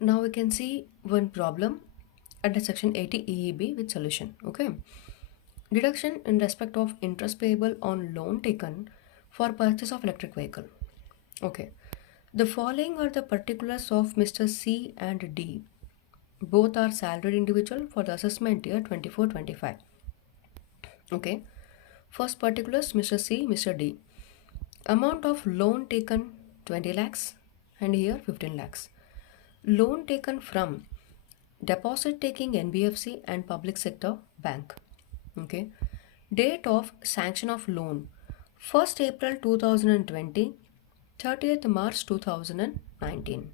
Now we can see one problem under section 80 EEB with solution. Okay. Deduction in respect of interest payable on loan taken for purchase of electric vehicle. Okay. The following are the particulars of Mr. C and D. Both are salaried individual for the assessment year 24-25. Okay. First particulars Mr. C, Mr. D. Amount of loan taken 20 lakhs and here 15 lakhs. Loan taken from deposit taking NBFC and public sector bank. Okay. Date of sanction of loan 1st April 2020, 30th March 2019.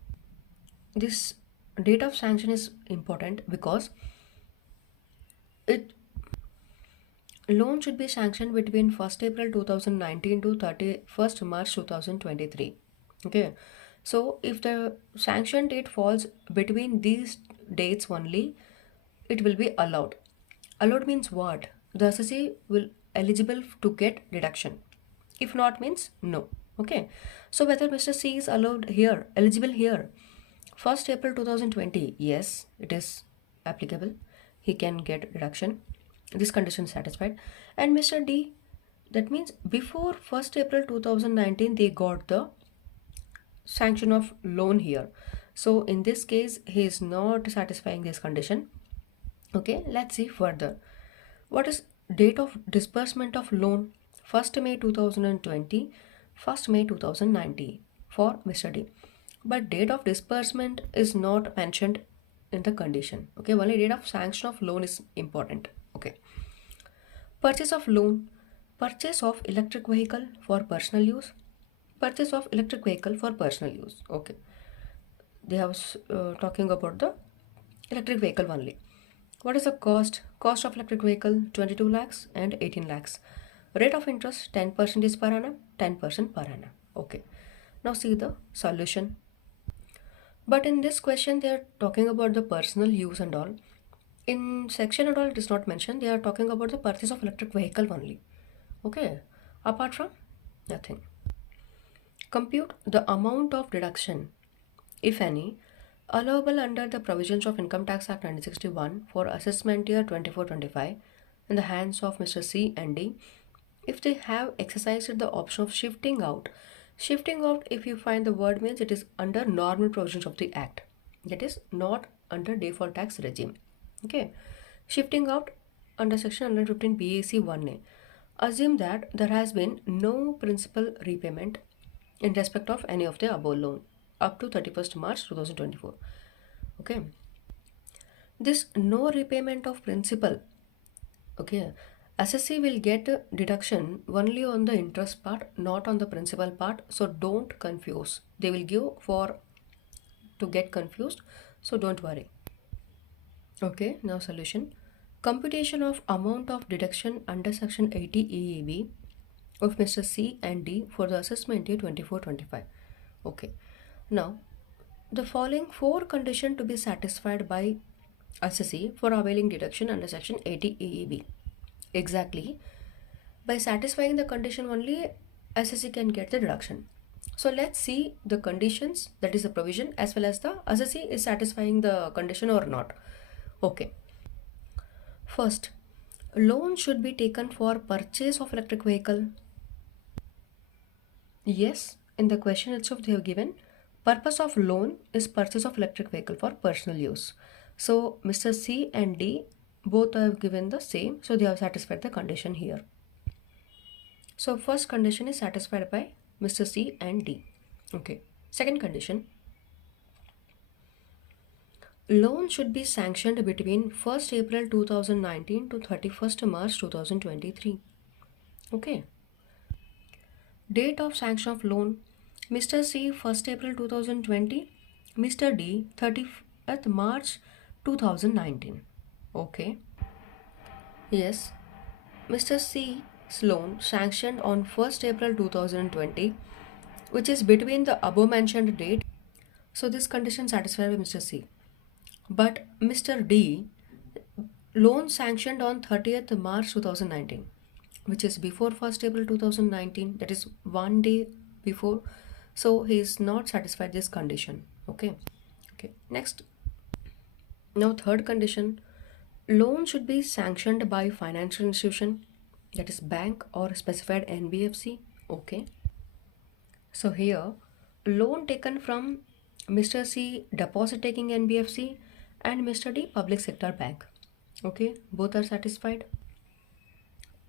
This date of sanction is important because it loan should be sanctioned between 1st April 2019 to 31st March 2023. Okay. So if the sanction date falls between these dates only, it will be allowed. Allowed means what? The assessee will eligible to get deduction. If not means no. Okay. So whether Mr. C is allowed here, eligible here, 1st April 2020, yes, it is applicable. He can get deduction. This condition is satisfied. And Mr. D, that means before 1st April 2019, they got the sanction of loan here. So in this case, he is not satisfying this condition. Okay, let's see further. What is date of disbursement of loan? 1st May 2020, 1st May 2090 for Mr. D. But date of disbursement is not mentioned in the condition. Okay, only date of sanction of loan is important. Okay. Purchase of loan, purchase of electric vehicle for personal use, purchase of electric vehicle for personal use. Okay, they have talking about the electric vehicle only. What is the cost? Cost of electric vehicle 22 lakhs and 18 lakhs. Rate of interest 10% is per annum, 10% per annum. Okay. Now see the solution. But in this question, they are talking about the personal use and all. In section and all, it is not mentioned. They are talking about the purchase of electric vehicle only. Okay. Apart from nothing. Compute the amount of deduction, if any, allowable under the provisions of Income Tax Act 1961 for assessment year 24-25 in the hands of Mr. C and D if they have exercised the option of shifting out. Shifting out, if you find the word, means it is under normal provisions of the Act. That is not under default tax regime. Okay. Shifting out under section 115 BAC 1A. Assume that there has been no principal repayment in respect of any of the above loan up to 31st March 2024. Okay. This no repayment of principal. Okay. Assessee will get a deduction only on the interest part, not on the principal part. So don't confuse. They will give for to get confused. So don't worry. Okay, now solution. Computation of amount of deduction under section 80 EEB of Mr. C and D for the assessment year 24-25. Okay. Now, the following four conditions to be satisfied by assessee for availing deduction under section 80 EEB. Exactly. By satisfying the condition only, assessee can get the deduction. So let's see the conditions, that is the provision, as well as the assessee is satisfying the condition or not. Okay. First, loan should be taken for purchase of electric vehicle. Yes, in the question itself they have given purpose of loan is purchase of electric vehicle for personal use. So Mr. C and D both have given the same, so they have satisfied the condition here. So first condition is satisfied by Mr. C and D. Okay. Second condition, loan should be sanctioned between 1st April 2019 to 31st March 2023. Okay. Date of sanction of loan, Mr. C 1st April 2020, Mr. D 30th March 2019. Okay. Yes, Mr. C's loan sanctioned on 1st April 2020, which is between the above mentioned date. So this condition satisfied by Mr. C. But Mr. D loan sanctioned on 30th March 2019, which is before 1st April 2019, that is one day before. So he is not satisfied this condition. Okay. Okay, next. Now, third condition, loan should be sanctioned by financial institution, that is bank or specified NBFC. Okay. So here, loan taken from Mr. C deposit taking NBFC and Mr. D public sector bank. Okay, both are satisfied.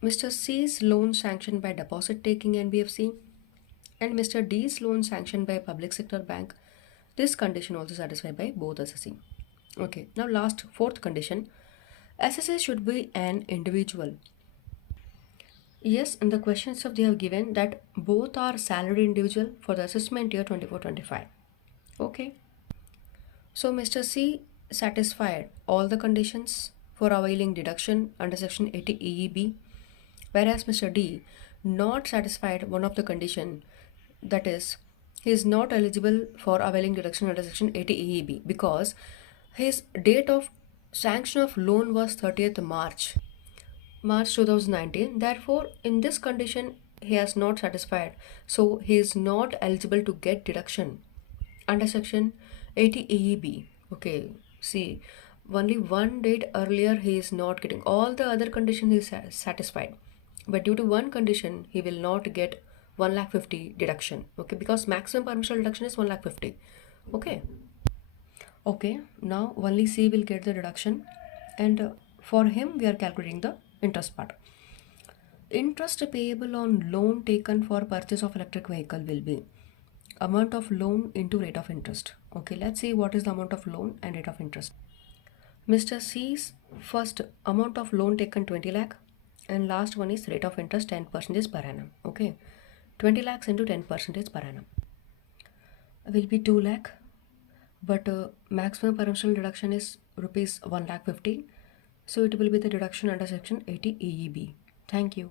Mr. C's loan sanctioned by deposit taking NBFC and Mr. D's loan sanctioned by public sector bank. This condition also satisfied by both assessee. Okay, now last fourth condition. Assessee should be an individual. Yes, in the questions of they have given that both are salaried individual for the assessment year 24-25. Okay. So Mr. C satisfied all the conditions for availing deduction under section 80 EEB, whereas Mr. D not satisfied one of the condition, that is he is not eligible for availing deduction under section 80 EEB because his date of sanction of loan was 30th March 2019. Therefore, in this condition, he has not satisfied. So, he is not eligible to get deduction under section 80 EEB. Okay, see, only one date earlier he is not getting. All the other conditions he is satisfied. But due to one condition, he will not get 1,50,000 deduction. Okay, because maximum permissible deduction is 1,50,000. Okay. Okay, now only C will get the deduction, and for him we are calculating the interest part. Interest payable on loan taken for purchase of electric vehicle will be amount of loan into rate of interest. Okay, let's see what is the amount of loan and rate of interest. Mr. C's first amount of loan taken 20 lakh and last one is rate of interest 10% per annum. Okay, 20 lakhs into 10% per annum will be 2 lakh, but maximum permissible deduction is rupees 1,50,000. So it will be the deduction under section 80 EEB. Thank you.